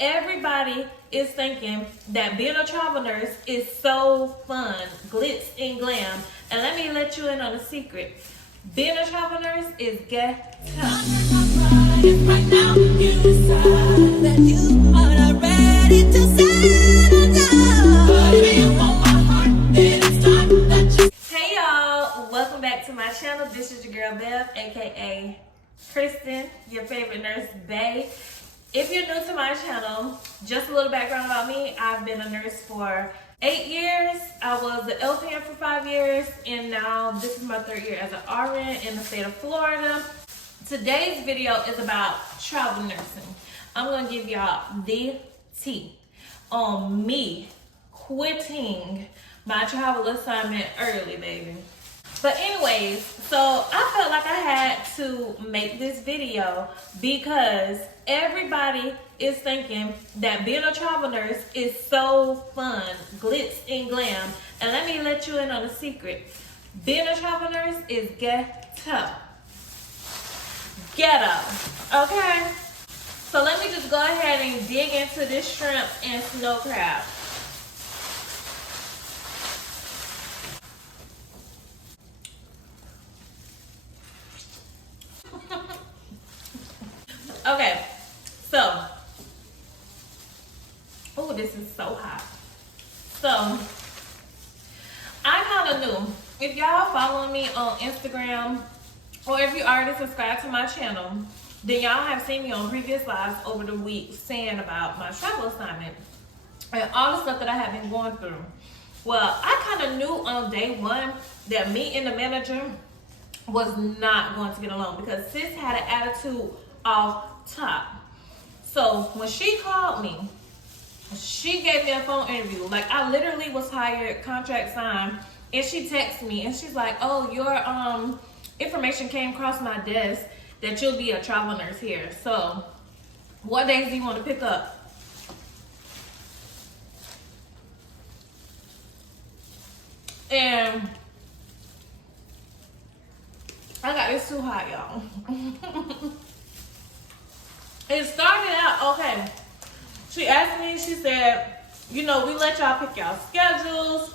everybody is thinking that being a travel nurse is so fun, glitz and glam. And let me let you in on a secret. Being a travel nurse is ghetto. Right now, you decide that you are not ready to settle down. But if you want my heart, then it's time that you... Hey y'all, welcome back to my channel. This is your girl Bev, aka Christen, your favorite nurse bae. If you're new to my channel, just a little background about me. I've been a nurse for 8 years. I was an LPN for 5 years, and now this is my 3rd year as an RN in the state of Florida. Today's video is about travel nursing. I'm gonna give y'all the tea on me quitting my travel assignment early, baby. But anyways, so I felt like I had to make this video because everybody is thinking that being a travel nurse is so fun, glitz and glam. And let me let you in on a secret. Being a travel nurse is ghetto. Ghetto, okay? So let me just go ahead and dig into this shrimp and snow crab. Okay, so, oh, this is so hot. So, I kind of knew, if y'all following me on Instagram, or if you already subscribed to my channel, then y'all have seen me on previous lives over the week saying about my travel assignment and all the stuff that I have been going through. Well, I kind of knew on day one that me and the manager was not going to get along because sis had an attitude off top. So when she called me, she gave me a phone interview. Like, I literally was hired, contract signed, and she texted me and she's like, oh, your information came across my desk that you'll be a travel nurse here. So what days do you want to pick up? And I got this too hot, y'all. It started out, okay. She asked me, she said, you know, we let y'all pick y'all schedules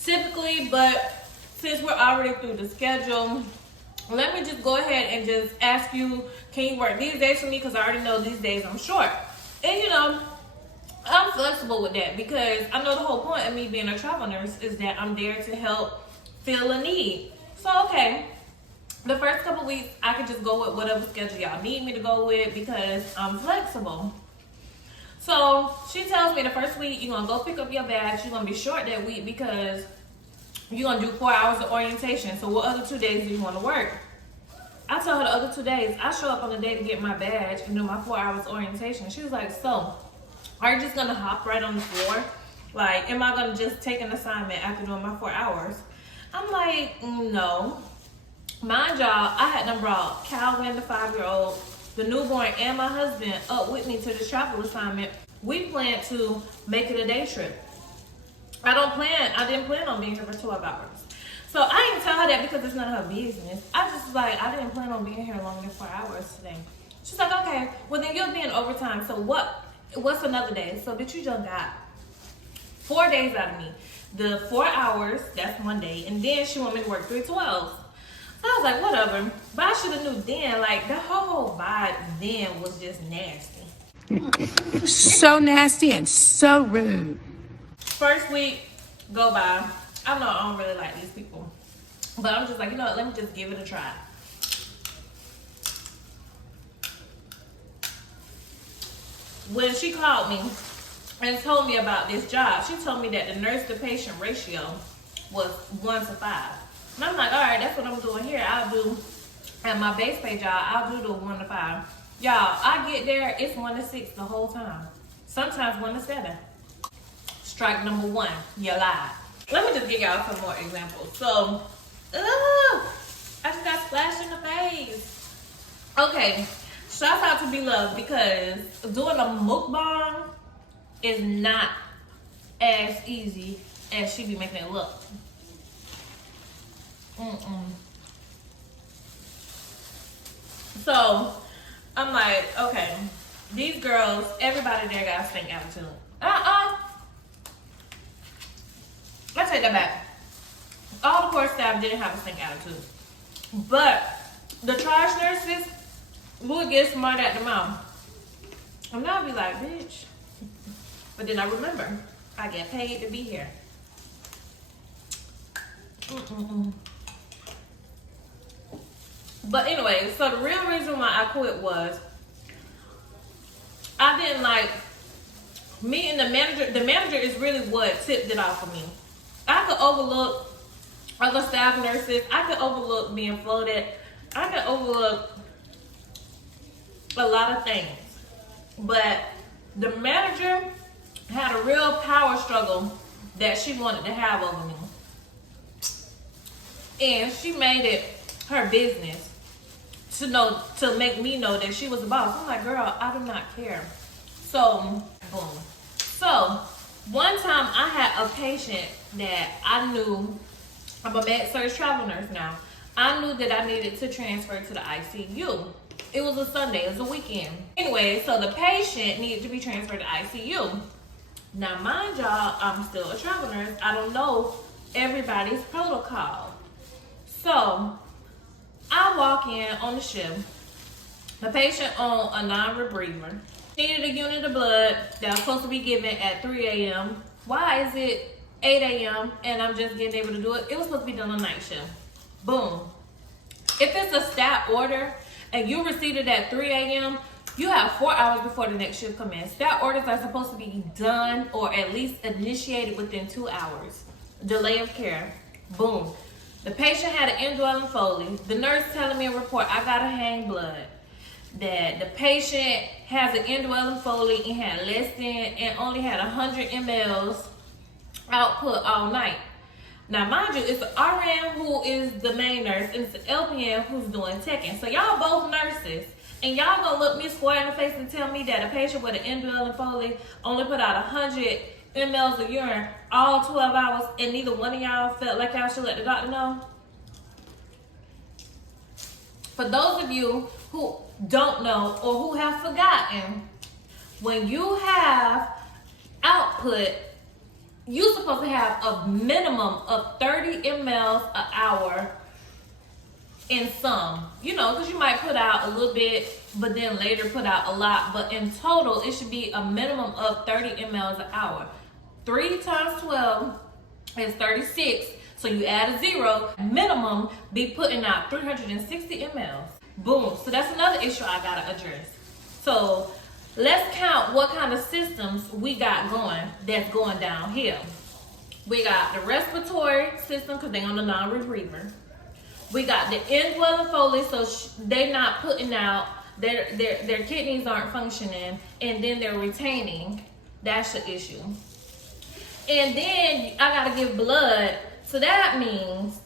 typically, but since we're already through the schedule, let me just go ahead and just ask you, can you work these days for me? Because I already know these days I'm short. And you know, I'm flexible with that because I know the whole point of me being a travel nurse is that I'm there to help fill a need. So, okay. The first couple weeks, I could just go with whatever schedule y'all need me to go with because I'm flexible. So she tells me the first week, you're going to go pick up your badge. You're going to be short that week because you're going to do 4 hours of orientation. So what other 2 days do you want to work? I told her the other 2 days, I show up on the day to get my badge and do my 4 hours orientation. She was like, so are you just going to hop right on the floor? Like, am I going to just take an assignment after doing my 4 hours? I'm like, no. Mind y'all, I had done brought Calvin, the 5-year-old, the newborn, and my husband up with me to the travel assignment. We planned to make it a day trip. I didn't plan on being here for 12 hours. So I didn't tell her that because it's none of her business. I just was like, I didn't plan on being here longer than 4 hours today. She's like, okay, well then you'll be in overtime. So what's another day? So bitch, you just got 4 days out of me. The 4 hours, that's one day. And then she want me to work 3 12s. So I was like, whatever. But I should have knew then, like, the whole vibe then was just nasty. So nasty and so rude. First week, go by. I know I don't really like these people. But I'm just like, you know what, let me just give it a try. When she called me and told me about this job, she told me that the nurse to patient ratio was 1 to 5. And I'm like, all right, that's what I'm doing here. I'll do, at my base pay job, I'll do the 1 to 5. Y'all, I get there, it's 1 to 6 the whole time. Sometimes 1 to 7. Strike number 1, you lied. Let me just give y'all some more examples. So, I just got splashed in the face. Okay, shout out to Beloved because doing a mukbang is not as easy as she be making it look. So I'm like, okay, these girls, everybody there got a stink attitude. I take that back. All the court staff didn't have a stink attitude. But the charge nurses would get smart at the mouth. And I'll be like, bitch. But then I remember, I get paid to be here. But anyway, so the real reason why I quit was I didn't like meeting the manager. The manager is really what tipped it off for me. I could overlook other staff nurses. I could overlook being floated. I could overlook a lot of things. But the manager had a real power struggle that she wanted to have over me. And she made it her business to make me know that she was the boss. I'm like, girl, I do not care. So, boom. So, one time I had a patient that I knew, I'm a med-surg travel nurse now. I knew that I needed to transfer to the ICU. It was a Sunday, it was a weekend. Anyway, so the patient needed to be transferred to ICU. Now, mind y'all, I'm still a travel nurse. I don't know everybody's protocol. So, I walk in on the shift. The patient on a non-rebreather. Needed a unit of blood that was supposed to be given at 3 a.m. Why is it 8 a.m. and I'm just getting able to do it? It was supposed to be done on night shift. Boom. If it's a stat order and you received it at 3 a.m., you have 4 hours before the next shift comes in. Stat orders are supposed to be done or at least initiated within 2 hours. Delay of care. Boom. The patient had an indwelling Foley. The nurse telling me a report, I gotta hang blood. That the patient has an indwelling Foley and had less than and only had 100 mLs output all night. Now, mind you, it's the RN who is the main nurse and it's the LPN who's doing teching. So y'all both nurses. And y'all gonna look me square in the face and tell me that a patient with an indwelling Foley only put out 100 mLs of urine all 12 hours and neither one of y'all felt like y'all should let the doctor know? For those of you who don't know or who have forgotten, when you have output, you're supposed to have a minimum of 30 mLs an hour in some, you know, because you might put out a little bit, but then later put out a lot. But in total, it should be a minimum of 30 mLs an hour. 3 times 12 is 36. So you add a 0, minimum be putting out 360 mLs. Boom. So that's another issue I gotta address. So let's count what kind of systems we got going that's going downhill. We got the respiratory system because they on the non-rebreather. We got the indwelling Foley, so they not putting out, their kidneys aren't functioning, and then they're retaining. That's the issue. And then I gotta give blood, so that means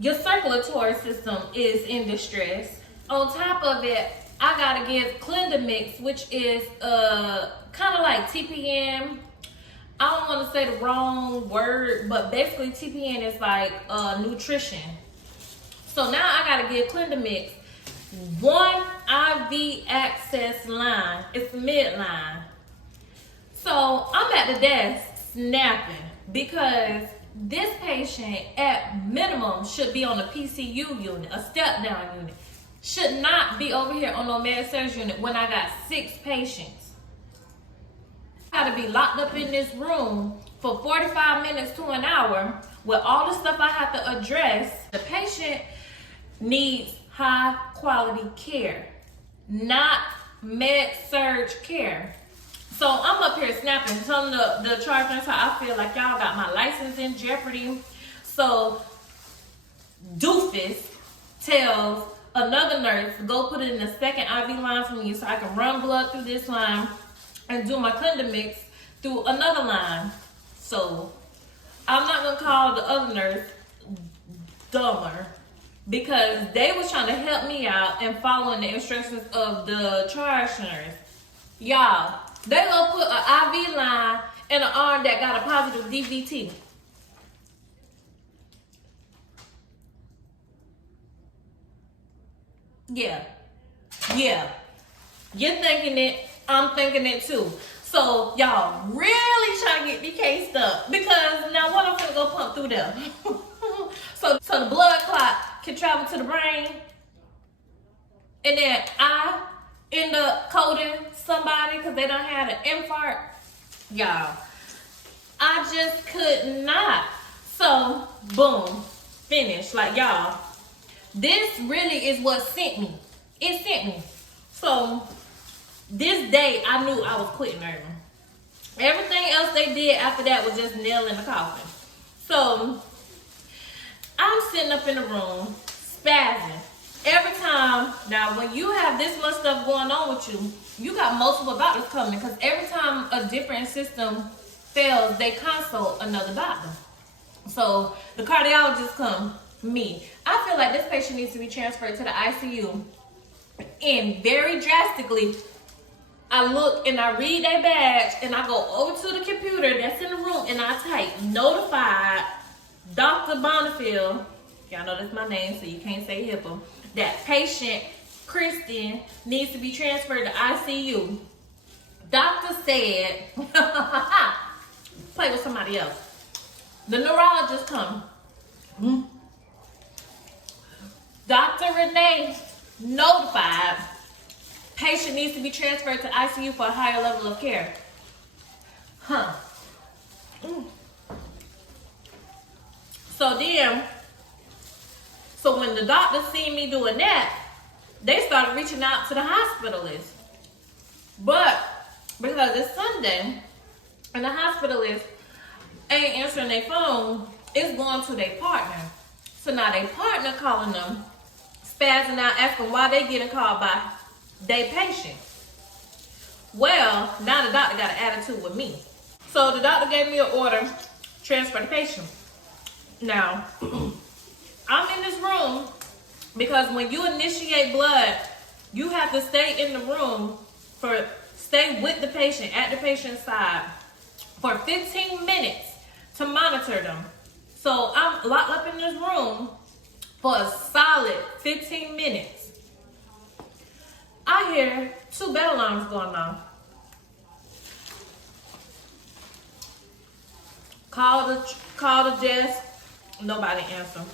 your circulatory system is in distress. On top of it, I gotta give Clendamix, which is kind of like TPN. I don't want to say the wrong word, but basically TPN is like nutrition. So now I gotta give Clendamix 1 IV access line. It's the midline. So I'm at the desk snapping because this patient at minimum should be on a PCU unit, a step down unit. Should not be over here on no med-surg unit when I got 6 patients. I gotta be locked up in this room for 45 minutes to an hour with all the stuff I have to address. The patient needs high quality care, not med-surg care. So I'm up here snapping, telling the charge nurse how I feel like y'all got my license in jeopardy. So Doofus tells another nurse, go put it in the second IV line for me so I can run blood through this line and do my Clendamix through another line. So I'm not gonna call the other nurse dumber because they was trying to help me out and following the instructions of the charge nurse. Y'all, they gonna put an IV line in an arm that got a positive DVT. Yeah. You're thinking it, I'm thinking it too. So y'all really trying to get me cased up because now what I'm gonna go pump through there. so the blood clot can travel to the brain, and then I end up coding somebody because they don't have an infarct. Y'all, I just could not. So boom, finish. Like y'all, this really is what sent me. It sent me. So this day, I knew I was quitting early. Everything else they did after that was just nail in the coffin. So I'm sitting up in the room, spazzing. Every time, now when you have this much stuff going on with you, you got multiple doctors coming because every time a different system fails, they consult another doctor. So the cardiologist come, me. I feel like this patient needs to be transferred to the ICU. And very drastically, I look and I read their badge and I go over to the computer that's in the room and I type notified Dr. Bonifield. Y'all know that's my name, so you can't say HIPAA. That patient, Christen, needs to be transferred to ICU. Doctor said, play with somebody else. The neurologist come. Dr. Renae notified. Patient needs to be transferred to ICU for a higher level of care. So when the doctors seen me doing that, they started reaching out to the hospitalist. But because it's Sunday and the hospitalist ain't answering their phone, it's going to their partner. So now their partner calling them, spazzing out, asking why they getting called by they patient. Well, now the doctor got an attitude with me. So the doctor gave me an order, transfer the patient. Now, I'm in this room because when you initiate blood, you have to stay in the room stay with the patient, at the patient's side for 15 minutes to monitor them. So I'm locked up in this room for a solid 15 minutes. I hear 2 bell alarms going on. Call the desk, nobody answer.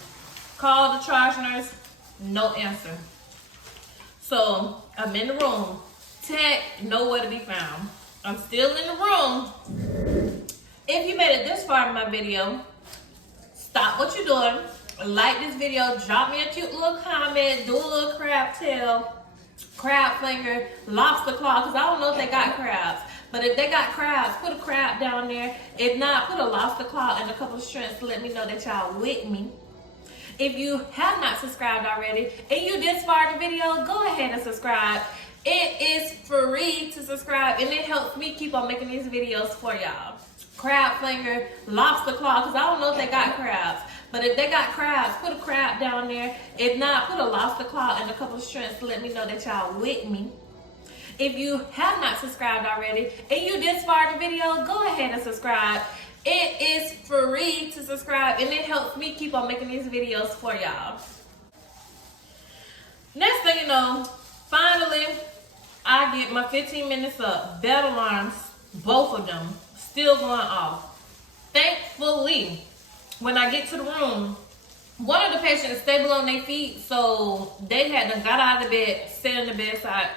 Call the charge nurse, no answer. So I'm in the room. Tech, nowhere to be found. I'm still in the room. If you made it this far in my video, stop what you're doing. Like this video, drop me a cute little comment, do a little crab tail, crab finger, lobster claw, because I don't know if they got crabs. But if they got crabs, put a crab down there. If not, put a lobster claw and a couple of shrimps to let me know that y'all with me. If you have not subscribed already and you this far in the video, go ahead and subscribe. It is free to subscribe and it helps me keep on making these videos for y'all. Crab finger, lobster claw, because I don't know if they got crabs. But if they got crabs, put a crab down there. If not, put a lobster claw and a couple of shrimps to let me know that y'all with me. If you have not subscribed already and you this far in the video, go ahead and subscribe. It is free to subscribe and it helps me keep on making these videos for y'all. Next thing you know, finally, I get my 15 minutes up. Bell alarms, both of them, still going off. Thankfully, when I get to the room, one of the patients stable on their feet, so they had to got out of the bed, sat in the bedside,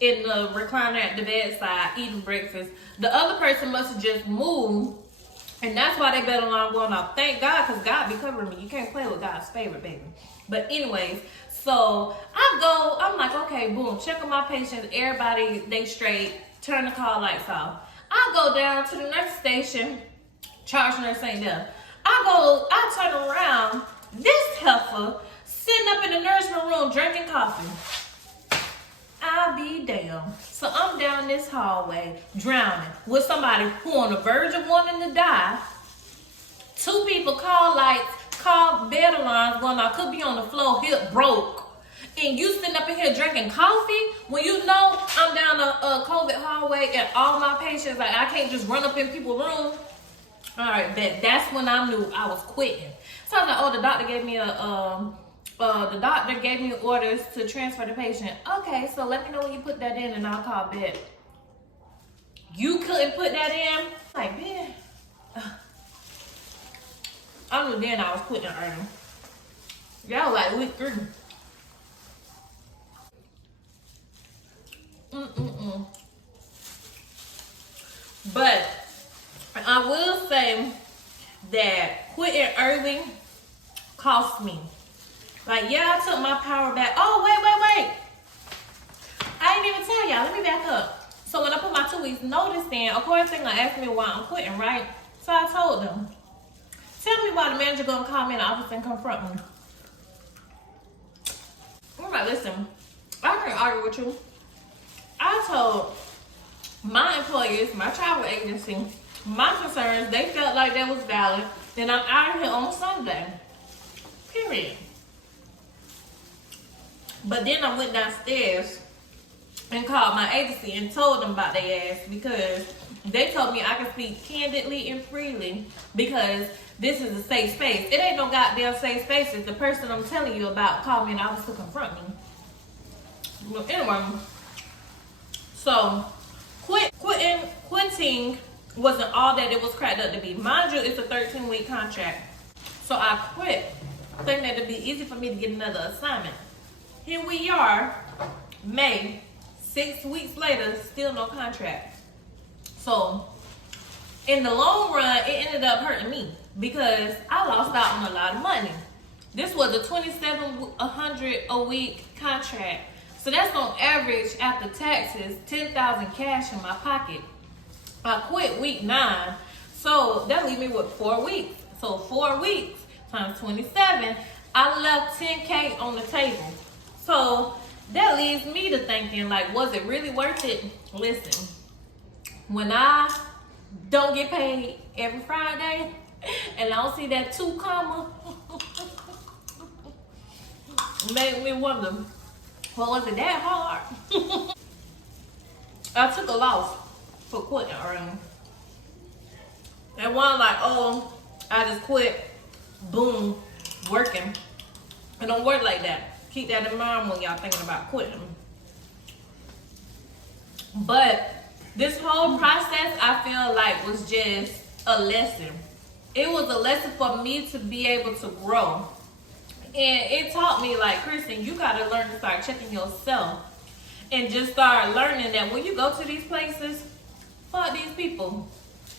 in the recliner at the bedside, eating breakfast. The other person must have just moved, and that's why they bell alarm going off. Thank God, because God be covering me. You can't play with God's favor, baby. But anyways, so I'm like, okay, boom, check on my patients, everybody, they straight, turn the call lights off. I go down to the nurse station, charge nurse ain't there. I turn around, this heifer sitting up in the nursing room drinking coffee. I'll be damned. So I'm down this hallway, drowning, with somebody who on the verge of wanting to die. 2 people call lights, call bed alarms going off, could be on the floor, hip broke. And you sitting up in here drinking coffee when you know I'm down a COVID hallway and all my patients, like I can't just run up in people's room. All right, that's when I knew I was quitting. So I was like, oh, the doctor gave me a The doctor gave me orders to transfer the patient. Okay, so let me know when you put that in and I'll call back. You couldn't put that in? Like, man. I knew then I was quitting early. That was like week 3. But I will say that quitting early cost me. Like, yeah, I took my power back. Oh, wait. I didn't even tell y'all. Let me back up. So when I put my 2 weeks notice in, of course they're gonna ask me why I'm quitting, right? So I told them, tell me why the manager gonna call me in the office and confront me. I'm like, listen, I can't argue with you. I told my employers, my travel agency, my concerns, they felt like that was valid. Then I'm out of here on Sunday. Period. But then I went downstairs and called my agency and told them about their ass because they told me I could speak candidly and freely because this is a safe space. It ain't no goddamn safe space if the person I'm telling you about called me and office to confront me. But anyway, so quitting wasn't all that it was cracked up to be. Mind you, it's a 13-week contract. So I quit, thinking that it'd be easy for me to get another assignment. Here we are, May, 6 weeks later, still no contract. So in the long run, it ended up hurting me because I lost out on a lot of money. This was a $2,700 a week contract. So that's on average after taxes, $10,000 cash in my pocket. I quit week 9. So that leaves me with 4 weeks. So 4 weeks times 27, I left $10K on the table. So that leads me to thinking, like, was it really worth it? Listen, when I don't get paid every Friday and I don't see that 2 comma, made me wonder, well, was it that hard? I took a loss for quitting early. And one like, oh, I just quit, boom, working. It don't work like that. Keep that in mind when y'all thinking about quitting. But this whole process, I feel like, was just a lesson. It was a lesson for me to be able to grow. And it taught me, like, Christen, you gotta learn to start checking yourself. And just start learning that when you go to these places, fuck these people.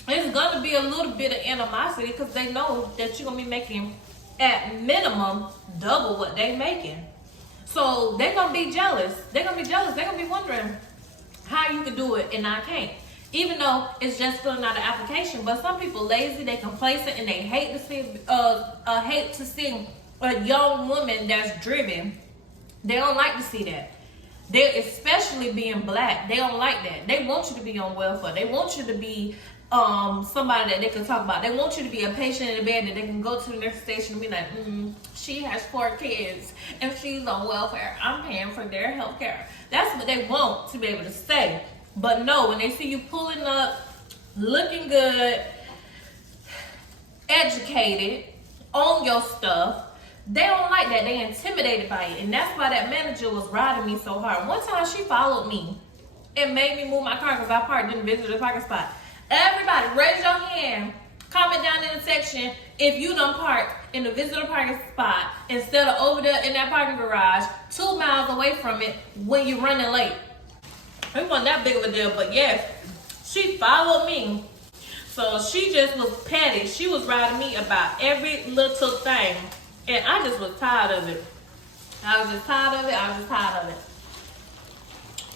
It's gonna be a little bit of animosity because they know that you're gonna be making, at minimum, double what they making. So they're gonna be jealous. They're gonna be wondering how you can do it and I can't. Even though it's just filling out an application. But some people lazy, they complacent, and they hate to see a young woman that's driven. They don't like to see that. They, especially being black, they don't like that. They want you to be on welfare. They want you to be somebody that they can talk about. They want you to be a patient in the bed that they can go to the nurse station and be like, she has 4 kids and she's on welfare. I'm paying for their health care. That's what they want to be able to say. But no, when they see you pulling up, looking good, educated, on your stuff, they don't like that. They intimidated by it. And that's why that manager was riding me so hard. One time she followed me and made me move my car because I parked in the visitor parking spot. Everybody, raise your hand. Comment down in the section if you done parked in the visitor parking spot instead of over there in that parking garage 2 miles away from it when you're running late. It wasn't that big of a deal, but yes, she followed me. So she just was petty. She was riding me about every little thing. And I just was tired of it. I was just tired of it.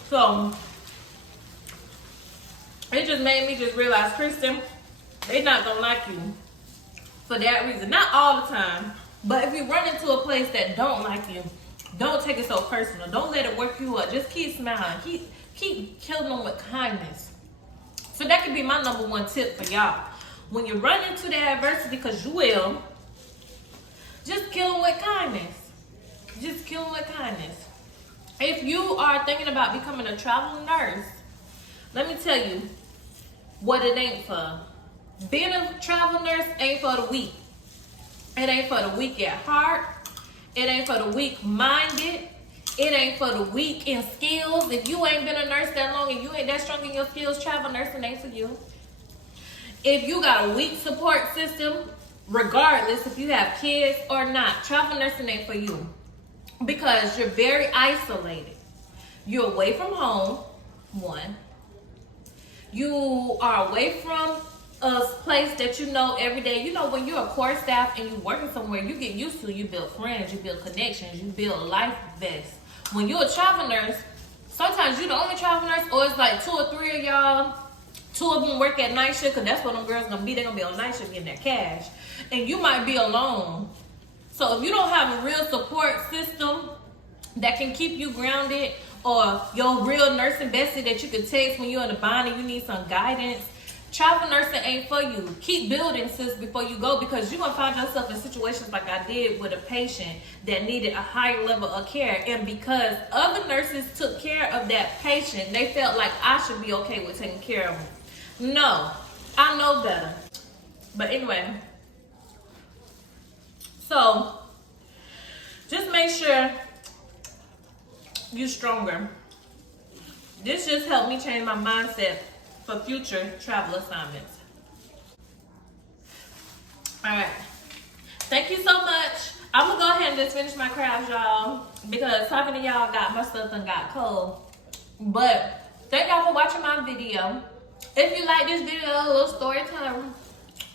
So it just made me just realize, Christen, they not gonna like you for that reason. Not all the time, but if you run into a place that don't like you, don't take it so personal. Don't let it work you up. Just keep smiling. Keep killing them with kindness. So that could be my number 1 tip for y'all. When you run into the adversity, because you will, just kill them with kindness. Just kill them with kindness. If you are thinking about becoming a travel nurse, let me tell you what it ain't for. Being a travel nurse ain't for the weak. It ain't for the weak at heart. It ain't for the weak-minded. It ain't for the weak in skills. If you ain't been a nurse that long and you ain't that strong in your skills, travel nursing ain't for you. If you got a weak support system, regardless if you have kids or not, travel nursing ain't for you. Because you're very isolated. You're away from home, one. You are away from a place that you know every day. You know, when you're a core staff and you're working somewhere, you get used to, you build friends, you build connections, you build life vests. When you're a travel nurse, sometimes you're the only travel nurse, or it's like 2 or 3 of y'all. 2 of them work at night shift, because that's what them girls gonna be. They're gonna be on night shift getting their cash. And you might be alone. So if you don't have a real support system that can keep you grounded, or your real nursing bestie that you can text when you're in a bind and you need some guidance, travel nursing ain't for you. Keep building, sis, before you go, because you're gonna find yourself in situations like I did with a patient that needed a higher level of care. And because other nurses took care of that patient, they felt like I should be okay with taking care of them. No, I know better. But anyway, so just make sure you're stronger. This just helped me change my mindset for future travel assignments. All right, thank you so much. I'm gonna go ahead and just finish my craft, y'all, because talking to y'all got my stuff and got cold. But thank y'all for watching my video. If you like this video, a little story time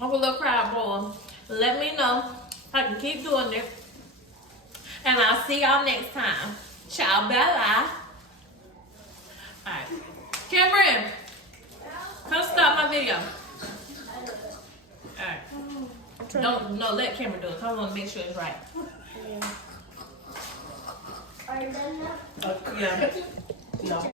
of a little crowd boy, let me know. I can keep doing it. And I'll see y'all next time. Ciao, Bella. Alright. Cameron, come stop my video. Alright. Let Cameron do it. I want to make sure it's right. Are you done now? Yeah. No.